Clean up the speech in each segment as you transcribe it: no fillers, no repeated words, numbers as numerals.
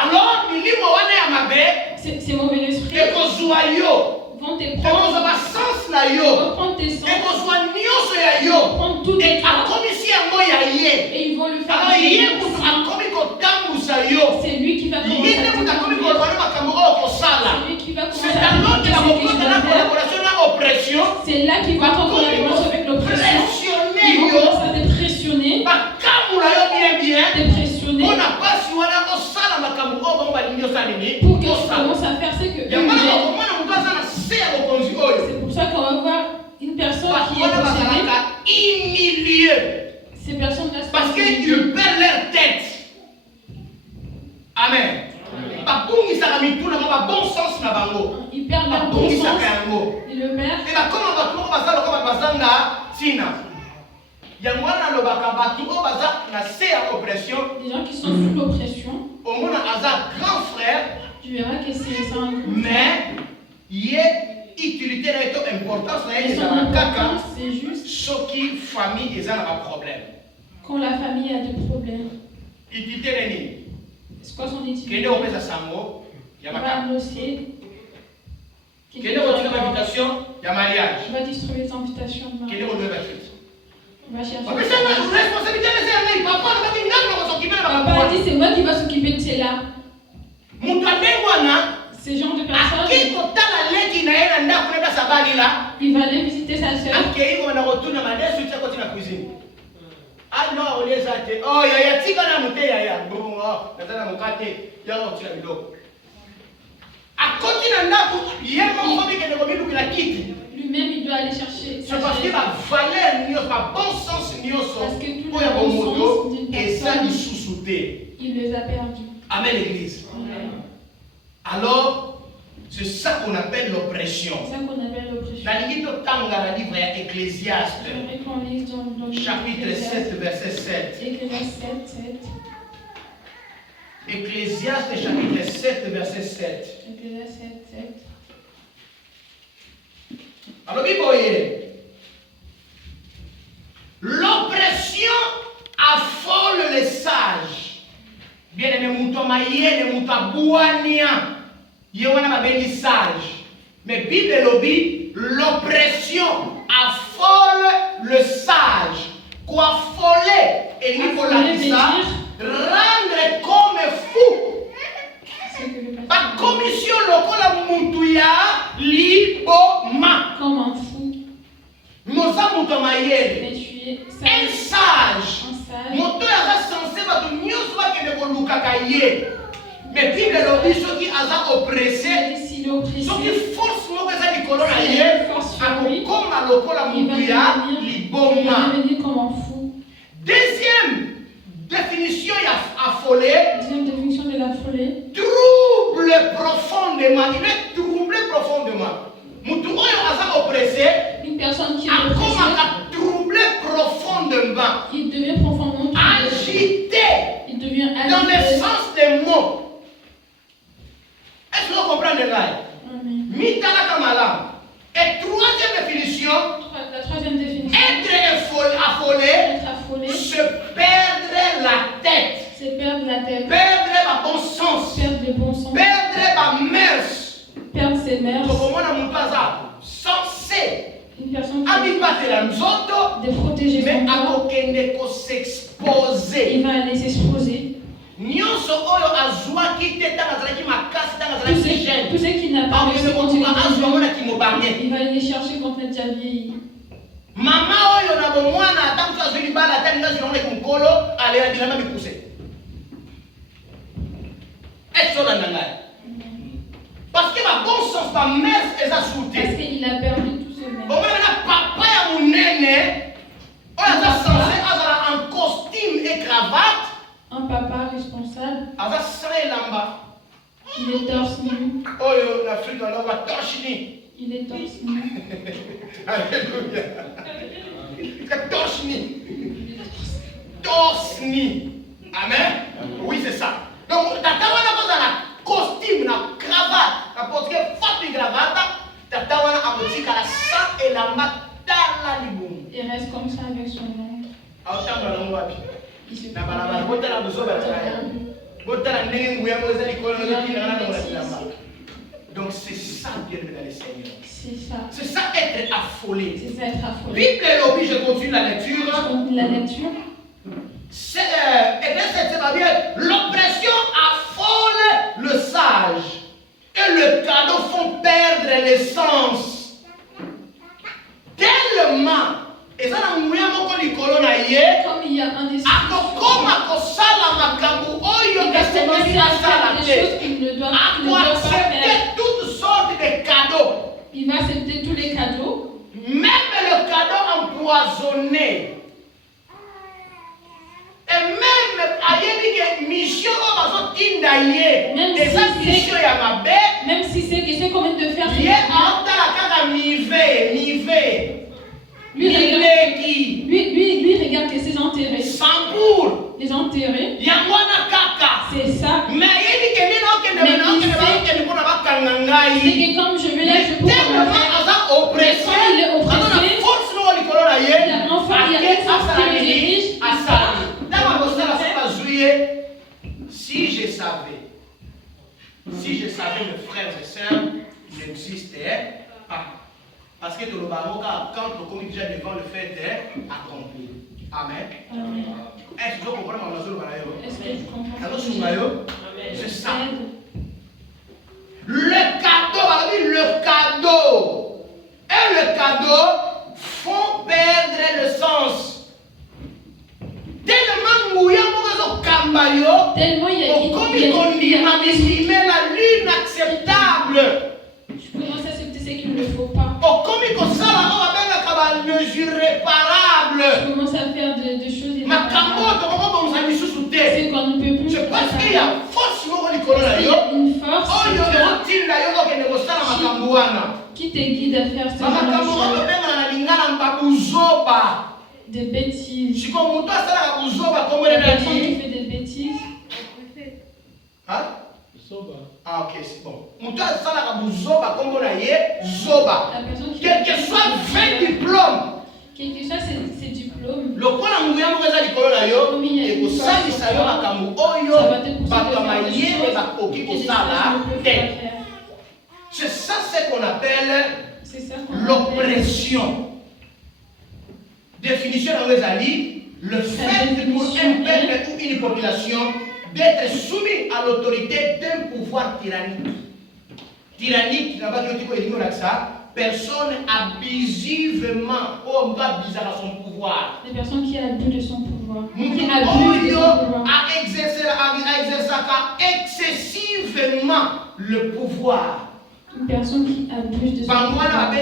Alors, ces mauvais esprits vont te prendre, vont prendre tes sens, vont prendre tout tes toi, et ils vont le faire. C'est lui qui va commencer à te conduire. C'est lui qui va commencer à te dire. C'est là qu'il va être en collaboration avec l'oppression. Ils vont commencer à te pressionner, te pressionner pour que tu commences à faire ce que eux veulent. C'est pour ça qu'on va voir une personne qui est possédée. Ces personnes-là sont parce qu'ils perdent leur tête. Amen. Ils perdent leur bon sens. Ils le perdent. Les gens qui sont sous l'oppression, tu verras que c'est un groupe. Mais il y a utilité importance, c'est juste ce qui famille est un problème. Quand la famille a des problèmes. Utilité c'est quoi son utilité? Il va annoncer. Il va distribuer les invitations de mariage. On va chercher. Papa a dit c'est moi qui va s'occuper de cela. Ces gens de personnes, il va aller visiter sa soeur. Lui-même, il doit aller chercher. C'est parce que la valeur, le bon sens, parce que tout le bon sens d'une personne, il les a perdus. Amen, l'église. Amen. Alors, c'est ça qu'on appelle l'oppression. C'est ça qu'on appelle l'oppression. Dans le livre Ecclésiaste, chapitre 7, verset 7. Ecclésiaste, chapitre 7, verset 7. Ecclésiaste 7. Alors, voyez, l'oppression affole les sages. Bien aimé, mouton maïe, mouton bouania. Yewana mabeli sage. Mais Bible lobby, l'oppression affole le sage. Quoi affoler? Et il faut la dire, rendre comme fou. La commission locale Moutuya Liboma. Comme un fou. Nous sommes un sage. Moto est censé battre mieux soit que de Lukakaye. Mais Bible le dit ceux qui ont oppressé, ceux qui forcent nous que ça dit colonnaye, comme à lokola Moutuya Liboma. Comme un fou. Deuxième définition affolé. Deuxième définition de l'affolé. Trouble profondément. Il est troublé profondément. Moutoua a oppressé. Une personne qui est troublé profondément. Il devient profondément agité. Il devient agité. Dans le sens des mots. Est-ce que vous comprenez là? Mitala Kamala. Et troisième définition. La troisième définition. Être affolé. Se perdre la tête. C'est perdre la tête. Perdre le bon sens. Perdre le bon sens. Perdre la mœurs. Perdre ses mœurs. Censé. Une personne qui de protéger son corps. s'exposer. Il va aller s'exposer. Tous ceux qui n'ont pas réussi quand il va aller chercher quand il a déjà vieilli. Maman oyo na bomwana atamtu azuli bala atanga zilonde kumkolo ale adilama mikuse. Est-ce que parce que ma bon sens ma mère est assoutée. Parce qu'il a perdu tout ce même. Au même na papa ya munene oyo aza censé azala en costume et cravate. Un papa responsable. Aza sale lamba. Il est torse nu. Oyo l'Afrique on a torse nu. Il est torse nu. Alléluia. Torse nu. Torse nu. Amen. Oui, c'est ça. Donc, tata wana koza na costume, na cravate, na porte fatu cravate, tata wana abotika la sa et la matala liboum. Il reste comme ça avec son nom. Autant de l'homme wapi. Na balabala kota na buzo ba tsaya. Donc c'est ça, bien dans les Seigneur. C'est ça. C'est ça être affolé. C'est ça être affolé. Bible et lobby, je continue la lecture. Je continue la lecture. L'oppression affole le sage et le cadeau font perdre l'essence. Tellement. Et ça, comme il y a un esprit. Il ne doit pas faire. Toutes sortes de cadeaux. Il va accepter tous les cadeaux. Même le cadeau empoisonné. Et même mission même si c'est que c'est combien de faire. Lui regarde que ses enterrés. Les enterrés. C'est ça. Mais c'est que comme je vais là, je peux oppressé. Il est oppressé. Il y a une force qui le dirige. Si je savais, mes frères et sœurs, il n'existait pas. Parce que dans le baroque, quand le commis déjà devant le fait d'accomplir. Amen. Est-ce que vous comprenez ma notion de Est-ce que tu comprends? C'est ça. Le cadeau et le cadeau font perdre le sens. Tellement il y a l'inacceptable. Je commence à accepter ce qu'il ne faut pas. Je commence à faire des choses c'est qu'on ne peut plus. C'est parce qu'il y a une force qui te guide à faire ce genre de choses. Des bêtises. La personne qui fait des bêtises. Hein? Ah, ok, c'est bon. Quel que soit 20 diplômes. Quel que soit ses diplômes. Le point à mourir, vous allez et vous savez, ça va c'est ça ce qu'on appelle l'oppression. Définition dans les alliés, le fait pour un peuple ou une population d'être soumis à l'autorité d'un pouvoir tyrannique. Tyrannique, personne abusivement, on doit abuser à son pouvoir. Des personnes qui abusent de son pouvoir. Qui abusent de son pouvoir. À exercer excessivement le pouvoir. Une personne qui abuse de son pouvoir.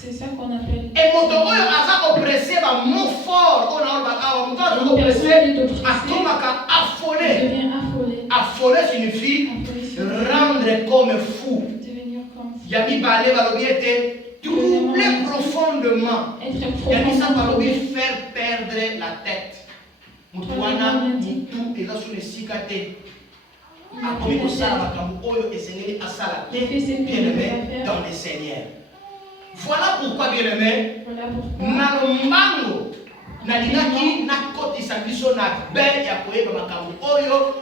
C'est ça qu'on appelle. Et mon togo a oppressé un mot fort. On a oppressé. Affolé. Affolé signifie rendre comme fou. Yami Balé Balobi était troublé profondément. Yami Sa Balobi faire perdre la tête. Moutouana, Moutou, et là sur les cicatés. A commis au Sala Makamou, Oyo et Seigneur à Sala. Bien-aimé dans les Seigneurs. Voilà pourquoi, bien-aimé, Nalombango, Nalinaki, Nakoti Sabiso, Nakben, Yakoye, Makamou, Oyo.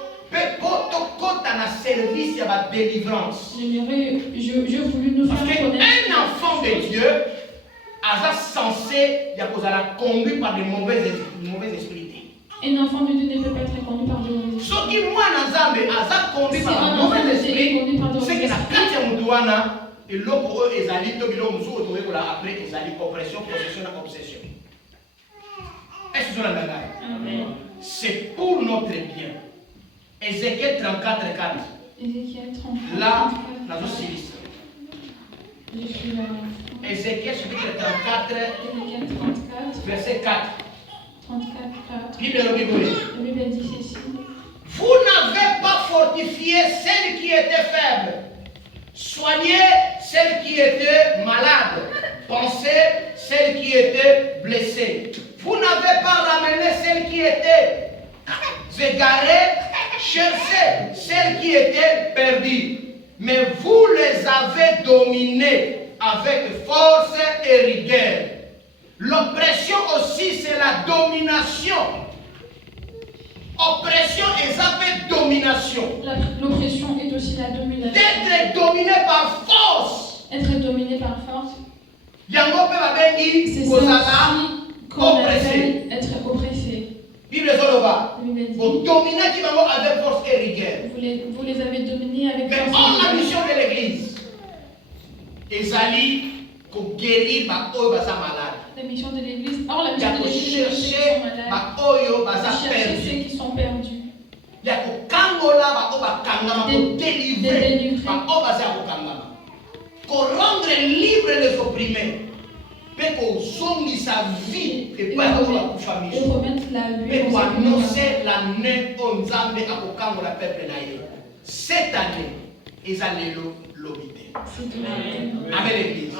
Service à la délivrance. Je voulais nous faire connaître. Un enfant de Dieu a censé être conduit par de mauvais esprits. Un enfant de Dieu ne peut pas être conduit par de mauvais esprits. Ce qui moi Nazambe a conduit par de mauvais esprits, c'est que la quatrième Moudouana et l'autre pour eux Ezali, Tobilo Moussou, après Ezali, oppression, possession, obsession. Est-ce que vous avez c'est pour notre bien. Ézéchiel 34, 4. Ézéchiel 34. Là, la justice. Ézéchiel chapitre 34. Ézéchiel 34. Verset 4. 34, 4. Bible. La Bible dit ceci. Vous n'avez pas fortifié celle qui était faible. Soignez celle qui était malade. Pensez celle qui était blessée. Vous n'avez pas ramené celle qui était égarée. Cherchez celles qui étaient perdues, mais vous les avez dominées avec force et rigueur. L'oppression aussi, c'est la domination. Oppression et ça fait domination. L'oppression est aussi la domination. D'être dominé par force. Être dominé par force. Yango peut m'avoir c'est ça qu'on appelle être oppressé. Bible Zoloba. Vous dominez qui va avec force et rigueur. Vous les avez dominés avec force. Mais la mission de l'église. Ezali pour guérir ma oyo basa malade. La mission de l'église. Or la mission de l'église c'est chercher ma oyo basa chercher ceux qui sont perdus. Il y a ko kangola ba o ba kangama ko délivrer ba o basa ko kangama. Ko rendre libre les opprimés. Mais qu'on songe sa vie et pas la famille. Mais qu'on annonce la neige au Nzambe à Kokango la peuple naïe. Cette année, ils allaient l'obiter. Amen l'église.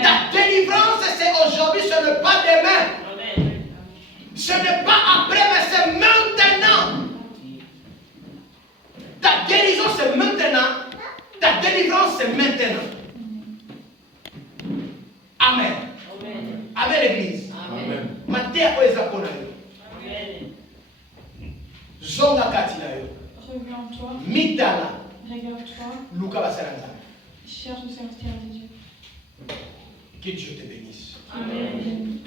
Ta délivrance, c'est aujourd'hui, ce n'est pas demain. Ce n'est pas après, mais c'est maintenant. Ta guérison, c'est maintenant. Ta délivrance, c'est maintenant. Amen. Amen l'église. Amen. Matéa oeza pona yo. Amen. Zonga kati na yo. Reviens-toi. Mitala. Regarde-toi. Luka basaranza. Cherche le serviteur de Dieu. Que Dieu te bénisse. Amen.